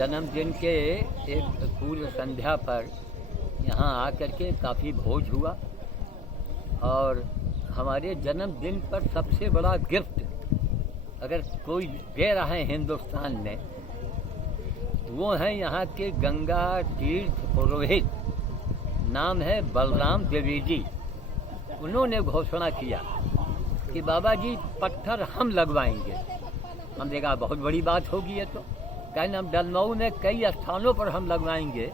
जन्मदिन के एक पूर्व संध्या पर यहाँ आकर के काफ़ी भोज हुआ और हमारे जन्मदिन पर सबसे बड़ा गिफ्ट अगर कोई दे रहा है हिंदुस्तान में, वो है यहाँ के गंगा तीर्थ पुरोहित, नाम है बलराम द्विवेदी। उन्होंने घोषणा किया कि बाबा जी पत्थर हम लगवाएंगे। हमने कहा बहुत बड़ी बात होगी ये तो, कहना हम दलमऊ में कई स्थानों पर हम लगवाएंगे।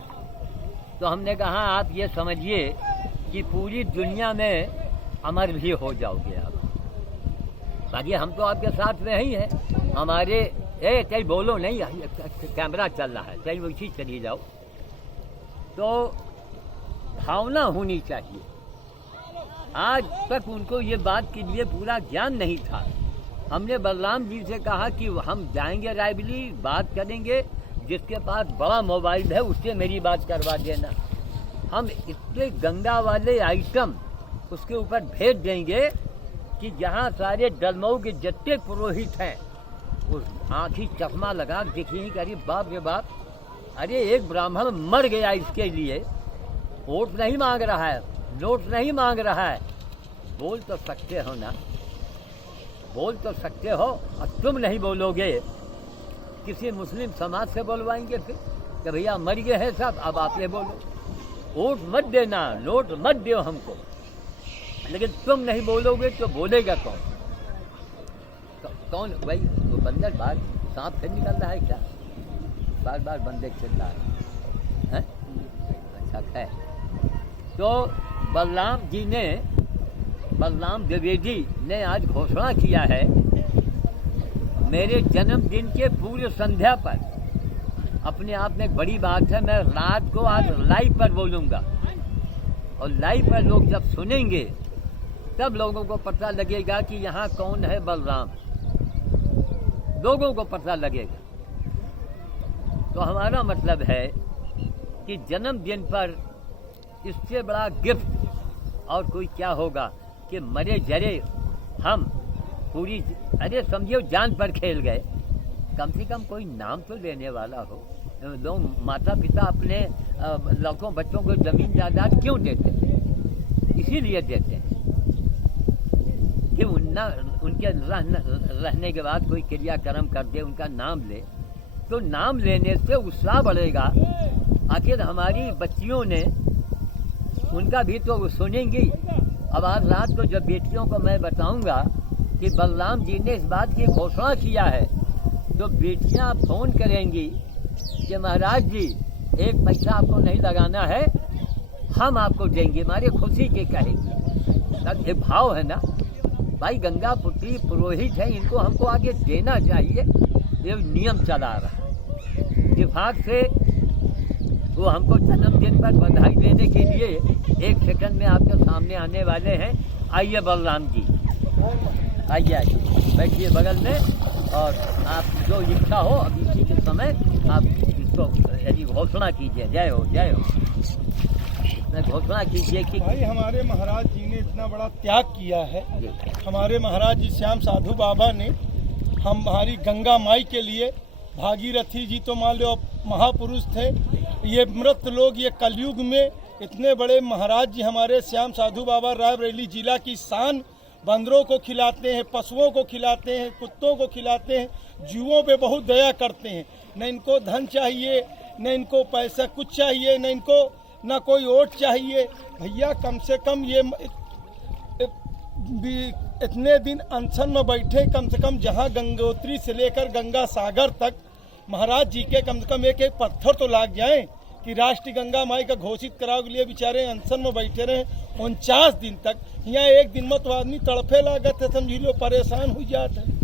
तो हमने कहा आप ये समझिए कि पूरी दुनिया में अमर भी हो जाओगे आप। बाकी हम तो आपके साथ में ही हैं। हमारे कहीं बोलो नहीं, कैमरा चल रहा है, कहीं वैसी चली जाओ। तो भावना होनी चाहिए। आज तक उनको ये बात के लिए पूरा ज्ञान नहीं था। हमने बलराम जी से कहा कि हम जाएंगे रायबली, बात करेंगे, जिसके पास बड़ा मोबाइल है उससे मेरी बात करवा देना। हम इतने गंगा वाले आइटम उसके ऊपर भेज देंगे कि जहाँ सारे दलमऊ के जितने पुरोहित हैं उस आँखी चकमा लगा देखिए कि अरे बाप रे बाप, अरे एक ब्राह्मण मर गया इसके लिए, वोट नहीं मांग रहा है, नोट नहीं मांग रहा है। बोल तो सकते हो ना, बोल तो सकते हो। और तुम नहीं बोलोगे, किसी मुस्लिम समाज से बोलवाएंगे फिर कि भैया मर गए हैं सब, अब आप ये बोलो। वोट मत देना, नोट मत दो हमको, लेकिन तुम नहीं बोलोगे तो बोलेगा कौन? कौन भाई? वो बंदर बाहर सांप से निकल रहा है क्या? बार बार बंदर चल रहा है? अच्छा है। तो बलराम द्विवेदी ने आज घोषणा किया है मेरे जन्मदिन के पूर्व संध्या पर। अपने आप में एक बड़ी बात है। मैं रात को आज लाइव पर बोलूँगा और लाइव पर लोग जब सुनेंगे तब लोगों को पता लगेगा कि यहाँ कौन है बलराम, लोगों को पता लगेगा। तो हमारा मतलब है कि जन्मदिन पर इससे बड़ा गिफ्ट और कोई क्या होगा कि मरे जरे हम पूरी, अरे समझिए जान पर खेल गए। कम से कम कोई नाम तो लेने वाला हो। लोग माता पिता अपने लड़कों बच्चों को जमीन जायदाद क्यों देते हैं? इसीलिए देते हैं कि उनके रहने के बाद कोई क्रियाक्रम कर दे, उनका नाम ले, तो नाम लेने से उत्साह बढ़ेगा। आखिर हमारी बच्चियों ने उनका भी तो सुनेंगी। अब आज रात को जब बेटियों को मैं बताऊंगा कि बलराम जी ने इस बात की घोषणा किया है, तो बेटियां फोन करेंगी कि महाराज जी एक पैसा आपको नहीं लगाना है, हम आपको देंगे, हमारे खुशी के कहेंगे। एक भाव है ना भाई, गंगा पुत्री पुरोहित है, इनको हमको आगे देना चाहिए। ये नियम चला रहा है विभाग से। वो हमको जन्मदिन पर बधाई देने के लिए एक सेकंड में आपके सामने आने वाले हैं। आइए बलराम जी, आइए बैठिए बगल में, और आप जो इच्छा हो अभी इसी के समय आप इसको यदि घोषणा कीजिए। जय हो, जय हो। घोषणा कीजिए कि भाई हमारे महाराज जी ने इतना बड़ा त्याग किया है। हमारे महाराज जी श्याम साधु बाबा ने हमारी गंगा माई के लिए, भागीरथी जी तो मान लो महापुरुष थे, ये मृत लोग, ये कलयुग में इतने बड़े महाराज जी हमारे श्याम साधु बाबा रायबरेली जिला की शान। बंदरों को खिलाते हैं, पशुओं को खिलाते हैं, कुत्तों को खिलाते हैं, जीवों पे बहुत दया करते हैं। न इनको धन चाहिए, न इनको पैसा कुछ चाहिए, न इनको न कोई वोट चाहिए। भैया कम से कम ये इतने दिन अनशन में बैठे, कम से कम जहाँ गंगोत्री से लेकर गंगा सागर तक महाराज जी के कम से कम एक एक पत्थर तो लाग जाए कि राष्ट्रीय गंगा माई का घोषित कराव के लिए बेचारे अनशन में बैठे रहे 49 दिन तक। यहाँ एक दिन में तो आदमी तड़फे लागत है, समझी लो, परेशान हो जाते हैं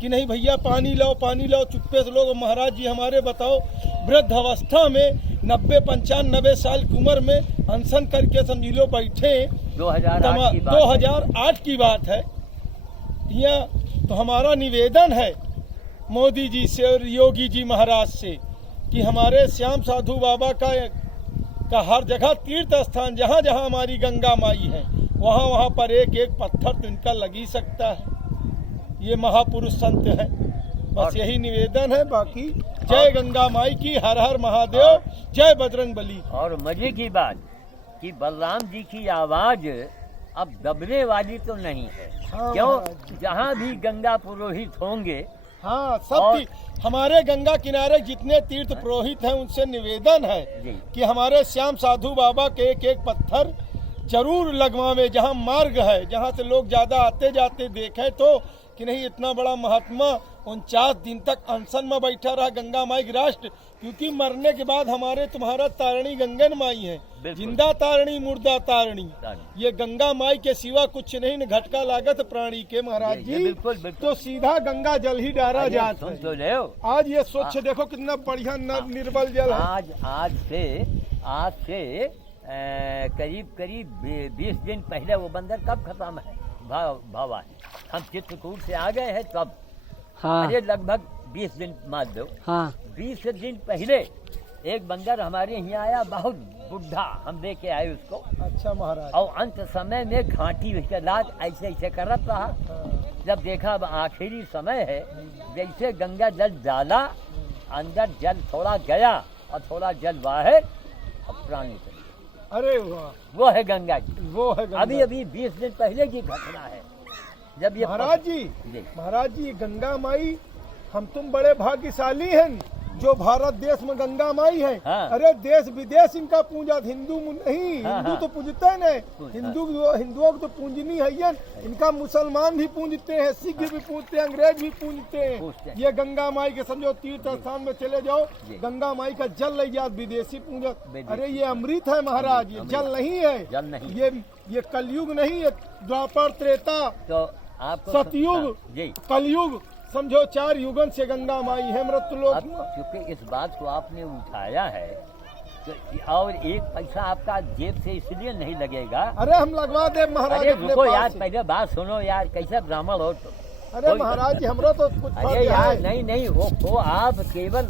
कि नहीं भैया पानी लाओ, पानी लाओ, चुप्पे से लोग। महाराज जी हमारे बताओ वृद्ध अवस्था में 90-95 साल की उम्र में अनशन करके समझी लो बैठे। 2008 की बात है। यहाँ तो हमारा निवेदन है मोदी जी से और योगी जी महाराज से कि हमारे श्याम साधु बाबा का हर जगह तीर्थ स्थान, जहाँ जहाँ हमारी गंगा माई है, वहाँ वहाँ पर एक एक पत्थर तो इनका लग ही सकता है। ये महापुरुष संत है, बस यही निवेदन है। बाकी जय गंगा माई की, हर हर महादेव, जय बजरंग बली। और मजे की बात कि बलराम जी की आवाज अब दबने वाली तो नहीं है। हाँ, क्यों? महाराज। जहाँ भी गंगा पुरोहित होंगे, हाँ, और- हमारे गंगा किनारे जितने तीर्थ पुरोहित हैं उनसे निवेदन है जी। कि हमारे श्याम साधु बाबा के एक एक पत्थर जरूर लगवावे, जहाँ मार्ग है, जहाँ से लोग ज्यादा आते जाते देखें तो कि नहीं इतना बड़ा महात्मा 49 दिन तक अनशन में बैठा रहा गंगा माई की राष्ट्र, क्योंकि मरने के बाद हमारे तुम्हारा तारणी गंगन माई है, बिल्कुल। जिंदा तारणी मुर्दा तारणी। तारणी। ये गंगा माई के सिवा कुछ नहीं, न घटका लागत प्राणी के महाराज ये जी। बिल्कुल, बिल्कुल। तो सीधा गंगा जल ही डारा अरे जात सुन है। तो ले आज ये स्वच्छ देखो कितना बढ़िया निर्मल जल है। आज से करीब करीब 20 दिन पहले वो बंदर कब खत्म है भावा है। हम चित्रकूट से आ गए हैं तब। हाँ अरे लगभग 20 दिन मान दो। हाँ 20 दिन पहले एक बंदर हमारे यहाँ आया, बहुत बुढ़ा, हम लेके आए उसको। अच्छा महाराज। और अंत समय में घाटी विकलात ऐसे ऐसे करत रहा। हाँ, जब देखा अब आखिरी समय है, जैसे गंगा जल डाला, अंदर जल थोड़ा गया और थोड़ा जल बाहर, अब प्राण निकल गया। अरे वाह, वो है गंगा जी। वो है गंगा। अभी अभी 20 दिन पहले की घटना है, जब ये महाराज जी, जी। महाराज जी, गंगा माई, हम तुम बड़े भाग्यशाली हैं जो भारत देश में गंगा माई है। हाँ। अरे देश विदेश इनका पूजा, हिंदू नहीं, हाँ, हिंदू हाँ। तो पूजते नहीं, हाँ। हिंदुओं को तो पूजनी है ये। इनका मुसलमान भी पूजते हैं, सिख भी पूजते हैं, अंग्रेज भी पूजते पूजते हैं। हैं। ये गंगा माई के समझो तीर्थ स्थान में चले जाओ, जी। गंगा माई का जल ले जाओ, विदेशी पूजा। विदेशी। अरे ये अमृत है महाराज, ये अमृत। जल नहीं है, जल नहीं। ये कलयुग नहीं, ये द्वापर त्रेता तो आपको सतयुग, जी। कलयुग, समझो 4 युगन से गंगा माई है मृत्यु लोक अब में। क्योंकि इस बात को आपने उठाया है तो और एक पैसा आपका जेब से इसलिए नहीं लगेगा। अरे हम लगवा दे महाराज अरे अपने रुको पास यार, से। पहले बात सुनो यार, कैसे ब्राह्मण हो तुम? अरे कोई- महाराज जी, हमरो तो कुछ अरे फर्ज यार है। नहीं नहीं, वो आप केवल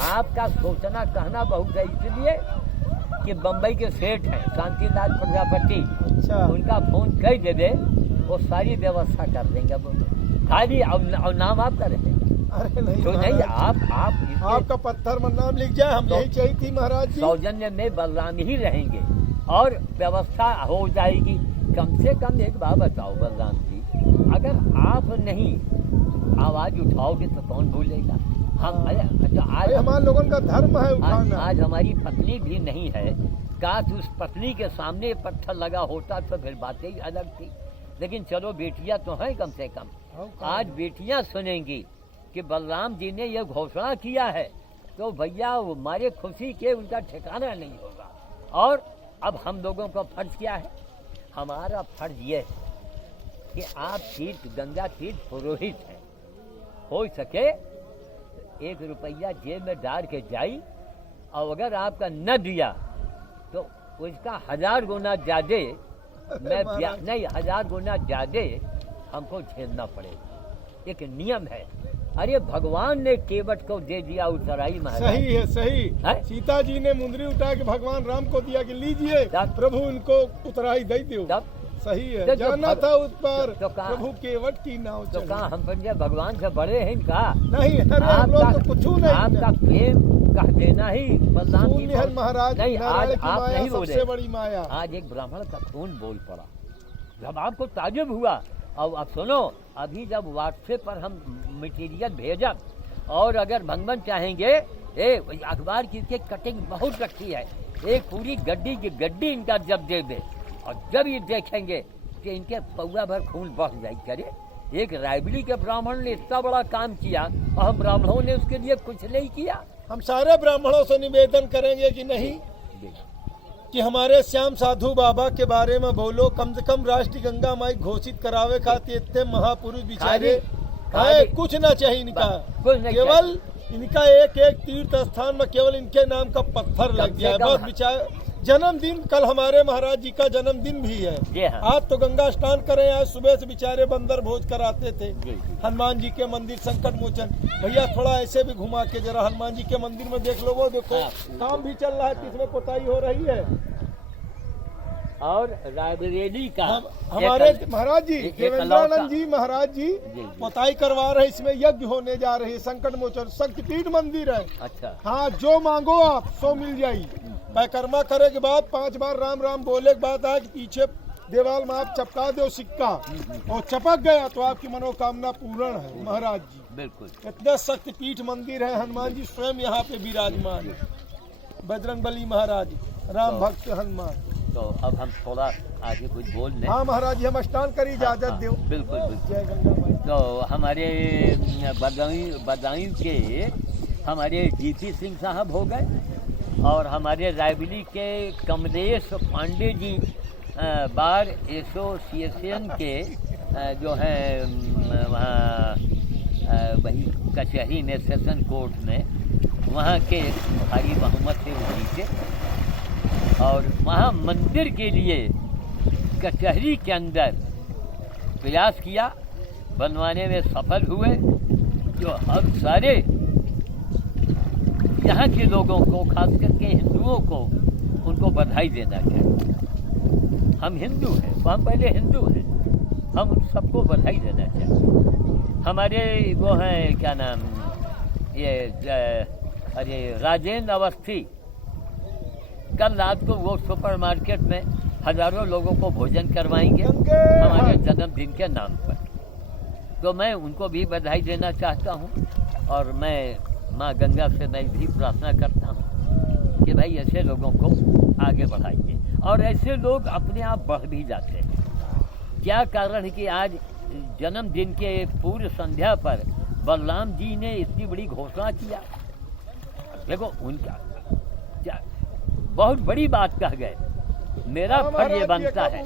आपका सोचना कहना बहुत है, इसलिए कि बम्बई के सेठ हैं शांतिलाल प्रजापति, अच्छा, उनका फोन कर देवे, वो सारी व्यवस्था कर देंगे। वो खाली और नाम आप कर रहे अरे नहीं तो नहीं, महाराज, आप इसके आपका पत्थर में नाम लिख जाए, हम तो- यही चाहिए थी महाराज जी। सौजन्य में बलराम ही रहेंगे और व्यवस्था हो जाएगी। कम से कम एक बात बताओ बलराम जी, अगर आप नहीं आवाज उठाओगे तो कौन भूलेगा? हम अरे तो भाई हमारे लोगों का धर्म है आज उठाना। आज हमारी पत्नी भी नहीं है, काश उस पत्नी के सामने पत्थर लगा होता तो फिर बातें ही अलग थी। लेकिन चलो बेटियां तो हैं कम से कम। आज बेटियां सुनेंगी कि बलराम जी ने यह घोषणा किया है, तो भैया हमारे खुशी के उनका ठिकाना नहीं होगा। और अब हम लोगों का फर्ज क्या है? हमारा फर्ज ये है कि आप तीर्थ गंगा तीर्थ पुरोहित हैं, हो सके 1 रुपया जेब में डाल के जाई, और अगर आपका न दिया तो उसका 1000 गुना ज्यादा नहीं 1000 गुना ज्यादा हमको झेलना पड़ेगा। एक नियम है। अरे भगवान ने केवट को दे दिया उत्तराई महाराज। सही है, सही है? सीता जी ने मुंदरी उठा के भगवान राम को दिया कि लीजिए तब- प्रभु उनको उतराई दे दो। तब सही है, तो जो जाना था उस पर तो कहा- प्रभु केवट की नाव तो चली। कहा हम समझे भगवान से बड़े हैं इनका? नहीं, अरे हम लोग तो कुछ नहीं। आपका प्रेम कह देना ही बलराम जी शून्य है महाराज, नहीं, नारायण आज की आप माया नहीं बोले। सबसे बड़ी माया। आज एक ब्राह्मण का खून बोल पड़ा, जब आपको ताजुब हुआ। अब सुनो, अभी जब व्हाट्सएप पर हम मटेरियल भेजा, और अगर भंगवन चाहेंगे, अखबार की कटिंग बहुत रखी है, एक पूरी गड्डी की गड्डी इनका जब दे दे, और जब ये देखेंगे कि इनके पौवा भर खून बह जाए। करे एक रायबली के ब्राह्मण ने इतना बड़ा काम किया और हम ब्राह्मणों ने उसके लिए कुछ नहीं किया। हम सारे ब्राह्मणों से निवेदन करेंगे कि नहीं, कि हमारे श्याम साधु बाबा के बारे में बोलो, कम से कम राष्ट्रीय गंगा माई घोषित करावे खातिर इतने महापुरुष बेचारे है, कुछ ना चाहिए इनका। कुछ नहीं केवल इनका एक एक तीर्थ स्थान में केवल इनके नाम का पत्थर लग गया है, बस बेचारे। जन्मदिन कल हमारे महाराज जी का जन्मदिन भी है। जी हाँ। आज तो गंगा स्नान करें, आज सुबह से बेचारे बंदर भोज कराते थे जी। हनुमान जी के मंदिर संकट मोचन। भैया थोड़ा ऐसे भी घुमा के जरा हनुमान जी के मंदिर में देख लो, वो देखो हाँ। काम भी चल रहा है, किसमें पुताई हो रही है। और रायबरेली का हमारे महाराज जी एक देवेंद्रानंद जी महाराज जी जी। पोताई करवा रहे, इसमें यज्ञ होने जा रहे हैं, संकट मोचन शक्तिपीठ मंदिर है। अच्छा हाँ, जो मांगो आप सो मिल जाई। परिक्रमा करे के बाद 5 बार राम राम बोले के बाद है कि पीछे देवाल में आप चपका दो सिक्का और चपक गया तो आपकी मनोकामना पूर्ण है महाराज जी। बिल्कुल। इतना शक्तिपीठ मंदिर है, हनुमान जी स्वयं यहाँ पे विराजमान, बजरंगबली महाराज, राम भक्त हनुमान। तो अब हम थोड़ा आगे कुछ बोल लें। हाँ महाराज जी, हम स्नान कर इजाजत दो। बिल्कुल बिल्कुल। जय गंगा माई। तो हमारे बदायूं के हमारे जीती सिंह साहब हो गए और हमारे रायबरेली के कमलेश पांडे जी बार एसोसिएशन के जो है वहाँ वही कचहरी में सेशन कोर्ट में वहाँ के भारी बहुमत से वो जीते और वहाँ मंदिर के लिए कचहरी के अंदर प्रयास किया, बनवाने में सफल हुए। जो हम सारे यहाँ के लोगों को, खास करके हिंदुओं को, उनको बधाई देना चाहिए। हम हिंदू हैं, हम पहले हिंदू हैं, हम उन सबको बधाई देना चाहिए। हमारे वो हैं क्या नाम, ये अरे राजेंद्र अवस्थी कल रात को वो सुपरमार्केट में हजारों लोगों को भोजन करवाएंगे हमारे जन्मदिन के नाम पर। तो मैं उनको भी बधाई देना चाहता हूँ और मैं माँ गंगा से मैं भी प्रार्थना करता हूँ कि भाई ऐसे लोगों को आगे बढ़ाइए और ऐसे लोग अपने आप बढ़ भी जाते हैं। क्या कारण है कि आज जन्मदिन के पूर्व संध्या पर बलराम जी ने इतनी बड़ी घोषणा किया। देखो उनका क्या बहुत बड़ी बात कह गए। मेरा फर्ज ये बनता है,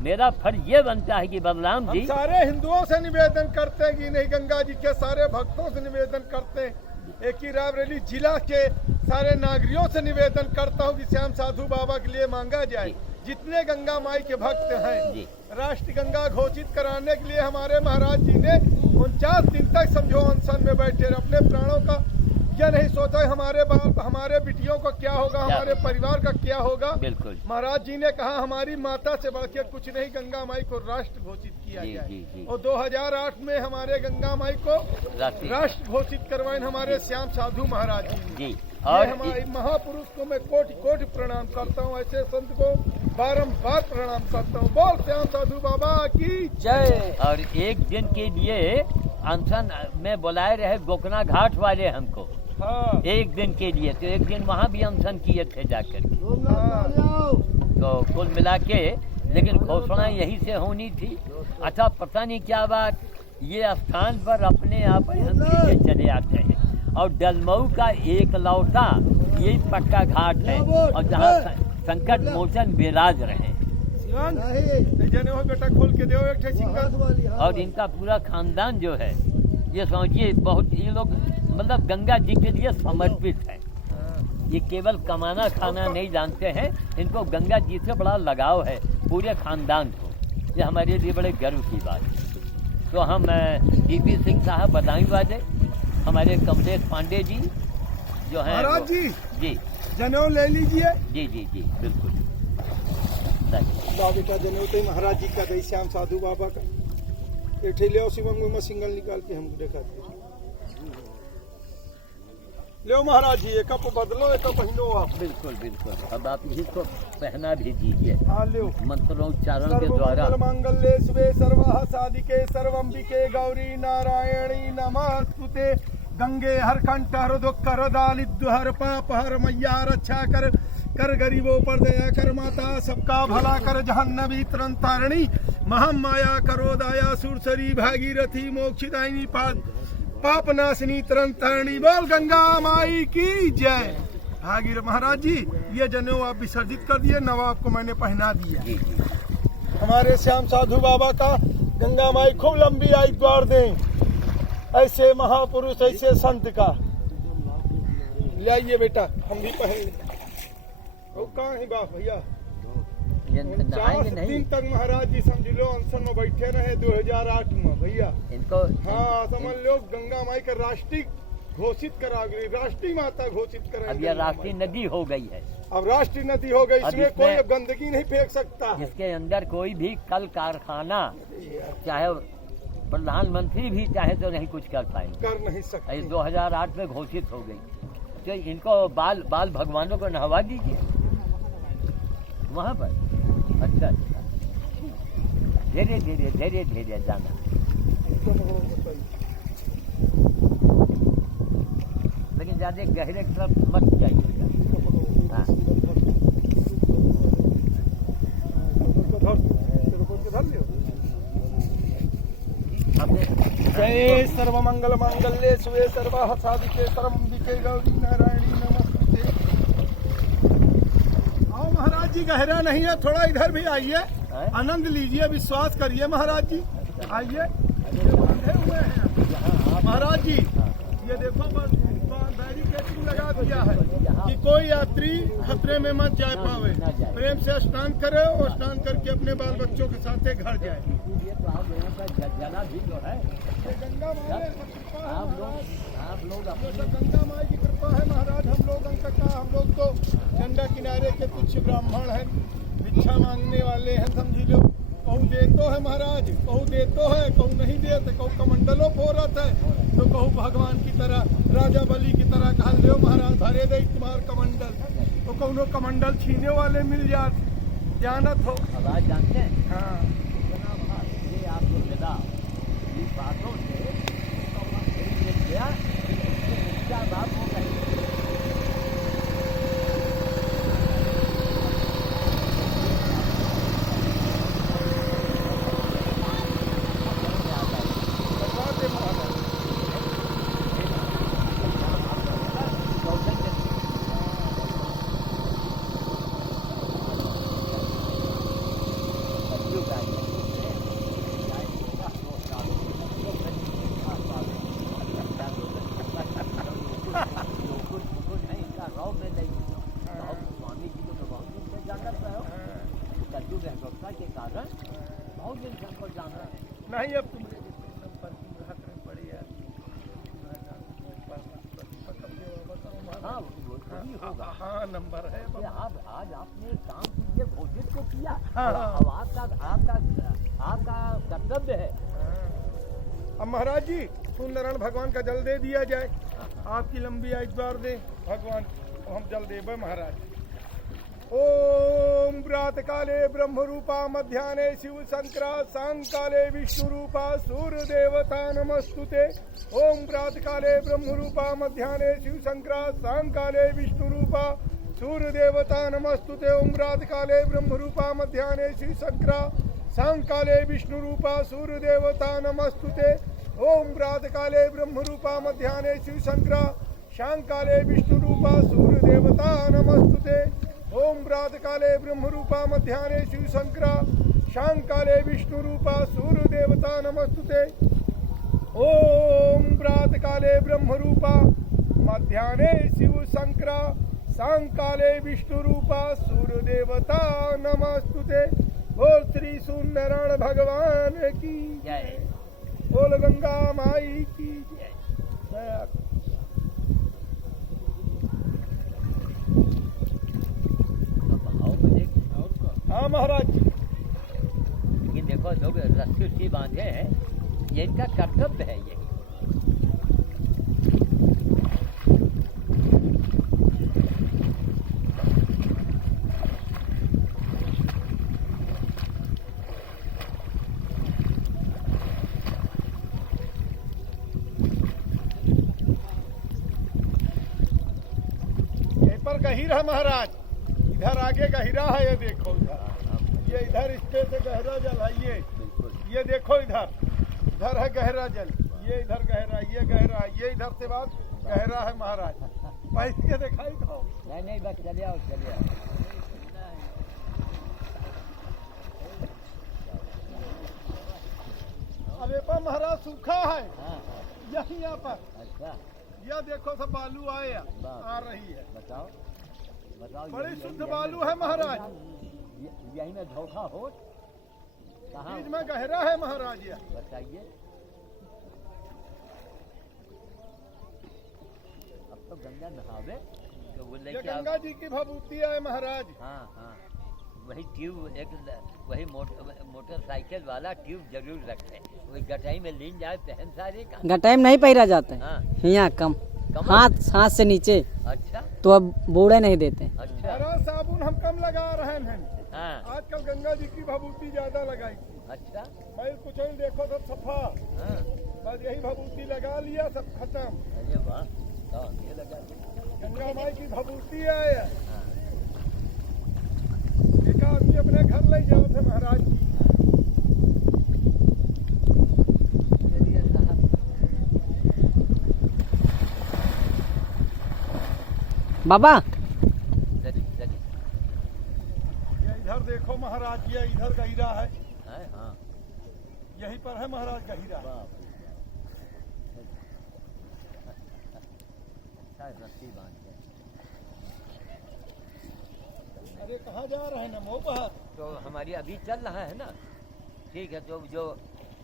मेरा फर्ज ये बनता है कि बलराम जी, सारे हिंदुओं से निवेदन करते हैं कि नहीं, गंगा जी के सारे भक्तों से निवेदन करते हैं, एक ही रायबरेली जिला के सारे नागरिकों से निवेदन करता हूँ कि श्याम साधु बाबा के लिए मांगा जाए। जितने गंगा माई के भक्त हैं, राष्ट्र गंगा घोषित कराने के लिए हमारे महाराज जी ने 49 दिन तक समझो अनशन में बैठे रहे। अपने प्राणों का क्या नहीं सोचा, हमारे बाप, हमारे बेटियों का क्या होगा, हमारे परिवार का क्या होगा। बिल्कुल। महाराज जी ने कहा हमारी माता से बढ़ के कुछ नहीं, गंगा माई को राष्ट्र घोषित किया जाए। और 2008 में हमारे गंगा माई को राष्ट्र घोषित करवाए हमारे श्याम साधु महाराज जी। और हमारे महापुरुष को मैं कोटि कोटि प्रणाम करता हूँ, ऐसे संत को बारंबार प्रणाम करता हूँ। बोल श्याम साधु बाबा की जय। और एक दिन के लिए अनशन में बुलाए रहे गोकना घाट वाले हमको। हाँ। एक दिन के लिए, तो एक दिन वहाँ भी अनशन किए थे जाकर के। तो कुल मिला के लेकिन घोषणा यहीं से होनी थी। अच्छा पता नहीं क्या बात, ये स्थान पर अपने आप हम चीजें चले आते हैं और डलमऊ का एक लौटा यही पक्का घाट है और जहाँ संकट मोचन विराज रहे। बेटा खोल के दो एक सिंगल। और इनका पूरा खानदान जो है ये समझिए बहुत, ये लोग मतलब गंगा जी के लिए समर्पित है। ये केवल कमाना खाना नहीं जानते हैं, इनको गंगा जी से बड़ा लगाव है पूरे खानदान को। ये हमारे लिए बड़े गर्व की बात है। तो हम टीपी सिंह साहब बदायूं वाले, हमारे कमलेश पांडे जी जो है महाराज जी जनेऊ ले लीजिए। जी जी जी बिल्कुल। बेटा जनेऊ तो महाराज जी का दई, श्याम साधु बाबा का ले शिवंग में सिंगल निकाल के हमको दिखाते। लो महाराज जी, एक कप बदलो, एक कप पहनो आप। बिल्कुल बिल्कुल। अब आप इसको पहना भी दीजिए। हाँ लो। मंत्रोच्चारण के द्वारा। मंगल्ये शिवे सर्वाः साधिके सर्वंबिके गौरी नारायणी नमस्तुते। गंगे हर कंठ हर दुख हर दारिद्र्य हर पाप हर मैया रक्षा कर, कर गरीबों पर दया कर, माता सबका भला कर, जहन्नवी तरन तारणी महामाया करो दाया, सुरसरी भागीरथी मोक्षदायिनी पाप नाशिनी तरन तारणी। बोल गंगा माई की जय। भागीरथ महाराज जी, ये जनेऊ आप विसर्जित कर दिए, नवाब को मैंने पहना दिया। हमारे श्याम साधु बाबा का गंगा माई खूब लंबी आयु द्वार दें, ऐसे महापुरुष ऐसे संत का। लाइए बेटा, हम भी पहन लें। कहाँ है बाप भैया? 50 दिन तक महाराज जी समझ लो अनशन में बैठे रहे 2008 में भैया। इनको हाँ समझ लो, गंगा माई का राष्ट्रीय घोषित करा गई, राष्ट्रीय माता घोषित करा। अब यह राष्ट्रीय नदी हो गई है। अब राष्ट्रीय नदी हो गई, अब इसमें इसमें- कोई अब गंदगी नहीं फेंक सकता है। जिसके अंदर कोई भी कल कारखाना, चाहे प्रधानमंत्री भी चाहे तो नहीं कुछ कर पाएंगे। कर नहीं सकते। 2008 में घोषित हो गई। तो इनको बाल भगवानों को नहवा दीजिए वहाँ पर। अच्छा, धीरे धीरे धीरे धीरे जाना। लेकिन ज्यादा गहरे की तरफ मत जाइएगा। हाँ। जय सर्व मंगल मांगल्ये शिवे सर्वार्थ साधिके शरण्ये गौरी नारायणी नमस्ते। आओ महाराज जी, गहरा नहीं है, थोड़ा इधर भी आइए, आनंद लीजिए, विश्वास करिए महाराज जी। आइए, ये बांधे हुए हैं महाराज जी। ये देखो बैरिकेडिंग लगा दिया है कि कोई यात्री खतरे में मत जा पावे। प्रेम से स्नान करे और स्नान करके अपने बाल बच्चों के साथ घर जाए। ये तो आप लोगों का जला भी जो है, ये गंगा माई की कृपा है आप महाराज। लोग ये तो गंगा माई की कृपा है महाराज। हम लोग हम लोग तो गंगा किनारे के कुछ ब्राह्मण हैं, भिक्षा मांगने वाले हैं, समझी लो। कहूँ दे तो है महाराज, कहूँ दे तो है, कहूँ नहीं देते, कहूँ कमंडलों फोरत है, तो कहूँ भगवान की तरह, राजा बलि की तरह कहा ले महाराज धरे दे तुम्हार कमंडल। तो कहूँ कमंडल छीने वाले मिल जाते, जानत हो। आवाज जानते हैं। हाँ, ये आपको मिला इन बातों से गया क्या बात हो गई। के कारण बहुत दिन से हमको जाना है। नहीं अब तुम संपर्क में पड़ी है। हाँ, वो तो ही होगा। हाँ, नंबर है। ये आप आज आपने एक काम कीजिए, घोषित को किया। हाँ। अब आपका कर्तव्य है। अब महाराज जी सूर्यनारायण भगवान का जल दे दिया जाए। आपकी लंबी आयु द्वार दे भगवान, तो हम जल देवे महाराज। ओम प्रात काले ब्रह्म रूपा मध्याह्ने शिव शंकरा सायंकाले विष्णु रूपा सूर्य देवता नमस्तुते। ओम प्रात काले ब्रह्म रूपा मध्याह्ने शिव शंकरा सायंकाले विष्णु रूपा सूर्य देवता नमस्तुते। ओम प्रात काले ब्रह्म रूपा मध्याह्ने शिव शंकरा सायंकाले विष्णु रूपा सूर्य देवता नमस्तुते। ओम प्रात काले ब्रह्म रूपा मध्याह्ने शिव शंकरा सायंकाले विष्णु रूपा सूर्य देवता नमस्तुते। ओम प्रात काले ब्रह्म रूपा मध्याह्ने शिव शंकरा सायंकाले विष्णु रूपा सूर्य देवता नमस्तुते। ओम प्रात काले ब्रह्म रूपा मध्याह्ने शिव शंकरा सायंकाले विष्णु रूपा सूर्य देवता नमस्तुते। बोल श्री सूर्यनारायण भगवान की जय। बोल गंगा माई की जय। हाँ महाराज। लेकिन देखो लोग रस्सी उस्सी बांधे हैं, ये इनका कर्तव्य है। ये पर गहिरा महाराज, इधर आगे गहिरा है, ये देखो इधर, ये इधर इसके से गहरा जल है। ये देखो इधर, इधर है गहरा जल, ये इधर गहरा, ये गहरा है, ये इधर से बात गहरा है महाराज। पैसे दिखाई दो। नहीं बस चले आओ चले आओ। अरे पर महाराज सूखा है हाँ, यही यहाँ पर। अच्छा यह देखो सब बालू आए आ रही है। बताओ बताओ। बड़ी शुद्ध बालू है महाराज। यही में धोखा हो कहाँ? बीच में गहरा है महाराज। यह बताइए। गंगा नहावे तो वो ये लेके गंगा जी की भभूति है महाराज। हाँ हाँ, वही ट्यूब एक वही मोटरसाइकिल वाला ट्यूब जरूर रखे, वही गटाई में लीन जाए पहन सारे का। गटाई में नहीं पहिरा जाता है, हाँ यहाँ कम हाथ से नीचे, अच्छा तो अब बूढ़े नहीं देते। अच्छा हरा साबुन हम कम लगा रहे हैं, हाँ आजकल गंगा जी की भभूति ज्यादा लगाई। अच्छा भाई कुछ ही देखो सब सफा, हाँ, बस यही भभूति लगा लिया सब खत्म। अरे वाह, तो ये लगा दिया। गंगा माई की भभूति है। हाँ, एक आदमी अपने घर ले जाओ थे महाराज जी, चलिए साहब। बाबा चलिए चलिए, ये इधर देखो महाराज जी, इधर गहिरा है, हाँ यहीं पर है महाराज गहिरा। बाप रे, अच्छा रस्सी बांध के। अरे कहाँ जा रहे हैं नमो बाहर? तो हमारी अभी चल रहा है ना, ठीक है। तो जो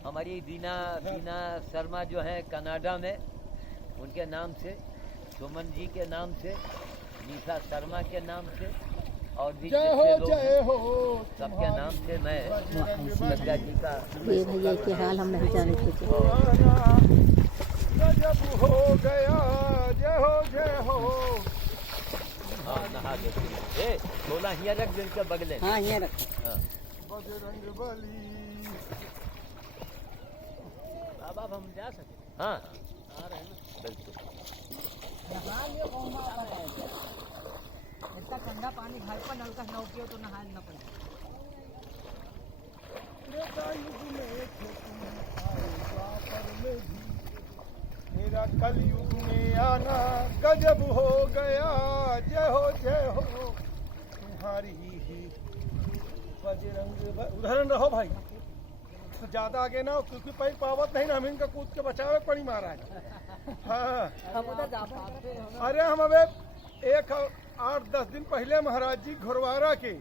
हमारी बीना शर्मा जो है कनाडा में, उनके नाम से, सुमन जी के नाम से, निशा शर्मा के नाम से, और भी जय हो जितने लोग हैं, जय हो सबके नाम से मैं गंगा जी का ये भैया के हाल हम नहीं जानते थे। गजब हो गया, जय हो हाँ नहा देते हैं। ए बोला हिया रख दो इनके बगले में। हाँ ये रख। हाँ। बजरंग बली। अब हम जा सके। हाँ आ रहे हैं ना, बिल्कुल। इतना ठंडा पानी घर पर नल का न पियो तो नहा न पड़े। त्रेता युग में थे तुम, आए द्वापर में भी, मेरा कल युग में आना गजब हो गया, जय हो तुम्हारी ही बजरंग। उदाहरण रहो भाई, तो ज्यादा आगे ना हो, क्योंकि पैर पावत नहीं ना, हम इनका कूद के बचावे पड़ी महाराज। हाँ अरे हम अबे 8-10 दिन पहले महाराज जी घुरवारा के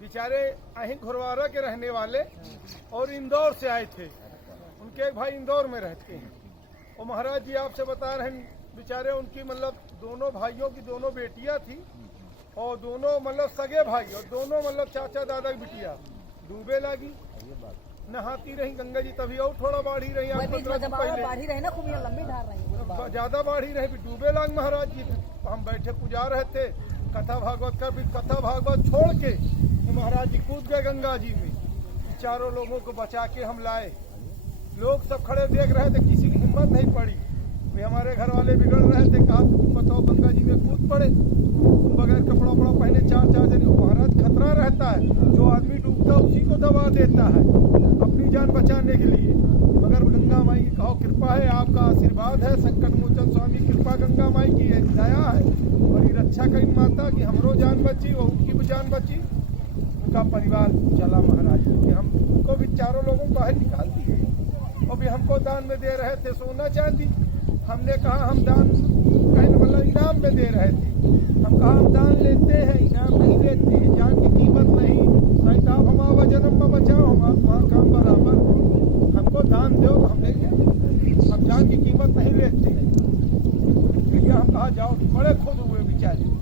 बेचारे अहीं घुरवारा के रहने वाले और इंदौर से आए थे, उनके एक भाई इंदौर में रहते हैं। और महाराज जी आपसे बता रहे हैं, बेचारे उनकी मतलब दोनों भाइयों की दोनों बेटियां थी, और दोनों मतलब सगे भाई, और दोनों मतलब चाचा दादा की बिटिया डूबे लगी, नहाती रही गंगा जी, तभी और थोड़ा बाढ़ी रही, बाढ़ी रहे ना, खूब लंबी धार रही, ज्यादा बाढ़ी रही, डूबे लाग महाराज जी। हम बैठे पुजा रहे थे, कथा भागवत का भी कथा भागवत छोड़ के महाराज जी कूद गए गंगा जी में, चारों लोगों को बचा के हम लाए। लोग सब खड़े देख रहे थे, किसी की हिम्मत नहीं पड़ी। वे हमारे घर वाले बिगड़ रहे थे, कहा तुम बताओ गंगा जी में कूद पड़े, तुम बगैर कपड़ा वपड़ा पहने 4 जने। महाराज खतरा रहता है, जो आदमी डूबता है उसी को दबा देता है अपनी जान बचाने के लिए। मगर गंगा माई की कहो कृपा है, आपका आशीर्वाद है, संकट मोचन स्वामी कृपा गंगा माई की है, दया है, और ये रक्षा करी माता की हमरो जान बची और उनकी भी जान बची, उनका परिवार चला महाराज जी। हम उनको भी चारों लोगों को बाहर निकाल दिए, और भी हमको दान में दे रहे थे सोना चांदी। हमने कहा हम दान मतलब इनाम में दे रहे थे, हम कहा हम दान लेते हैं, इनाम नहीं लेते हैं, जान की कीमत नहीं। सहिता हमारा जन्म में बचाओ, हमारा काम बराबर, हमको दान दो तो हम लेंगे, हम जान की कीमत नहीं लेते हैं। भैया हम कहा जाओ, बड़े खुद हुए बेचारे।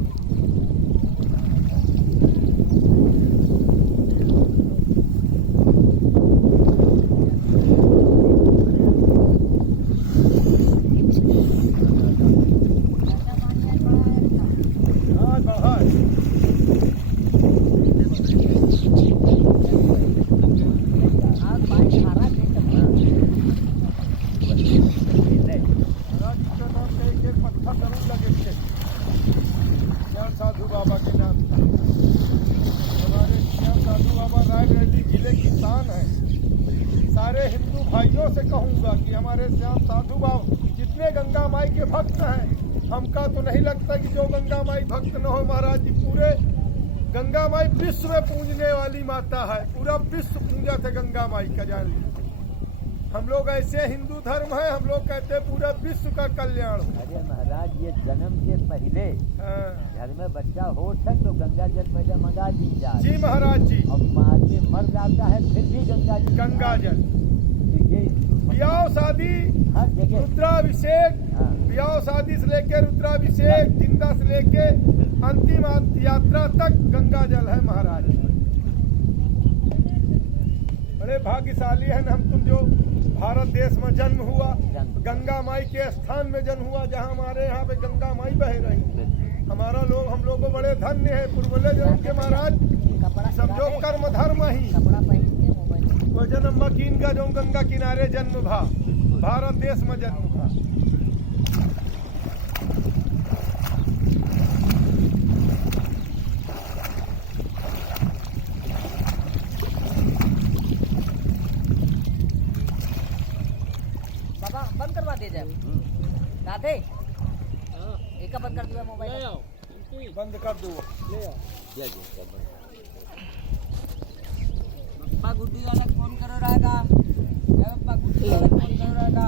साधु बाबा के नाम, हमारे श्याम साधु बाबा रायबरेली जिले की शान है। सारे हिंदू भाइयों से कहूँगा कि हमारे श्याम साधु बाबा जितने गंगा माई के भक्त हैं, हमका तो नहीं लगता कि जो गंगा माई भक्त न हो महाराज जी। पूरे गंगा माई विश्व में पूजने वाली माता है, पूरा विश्व पूजा थे गंगा माई का, जान लीजिए। हम लोग ऐसे हिंदू धर्म है, हम लोग कहते हैं पूरा विश्व का कल्याण हो। अरे महाराज, ये जन्म के पहले घर में बच्चा हो सके तो गंगा जल पहले मंगा दी जाए। जी महाराज जी। अब आदमी मर जाता है फिर भी गंगा जल ये ब्याह शादी, हर जगह रुद्राभिषेक, हाँ। ब्याह शादी से लेके रुद्राभिषेक, जिंदा से लेके अंतिम यात्रा तक गंगा जल है महाराज। बड़े भाग्यशाली हैं हम तुम जो भारत देश में जन्म हुआ, गंगा माई के स्थान में जन्म हुआ, जहाँ हमारे यहाँ पे गंगा माई बह रही। हम लोग को बड़े धन्य है पूर्वज के महाराज। समझो कर्म धर्म ही कपड़ा पहन के मोबाइल वो जन्म मकीन का जो गंगा किनारे जन्म भा, भारत देश में जन्म भा। बाबा बंद करवा दे जाए राधे एक का बंद कर दिया मोबाइल बंद कर दो। जय जय पप्पा गुड्डी वाला फोन करो रहेगा पप्पा गुड्डी वाला फोन करो रहेगा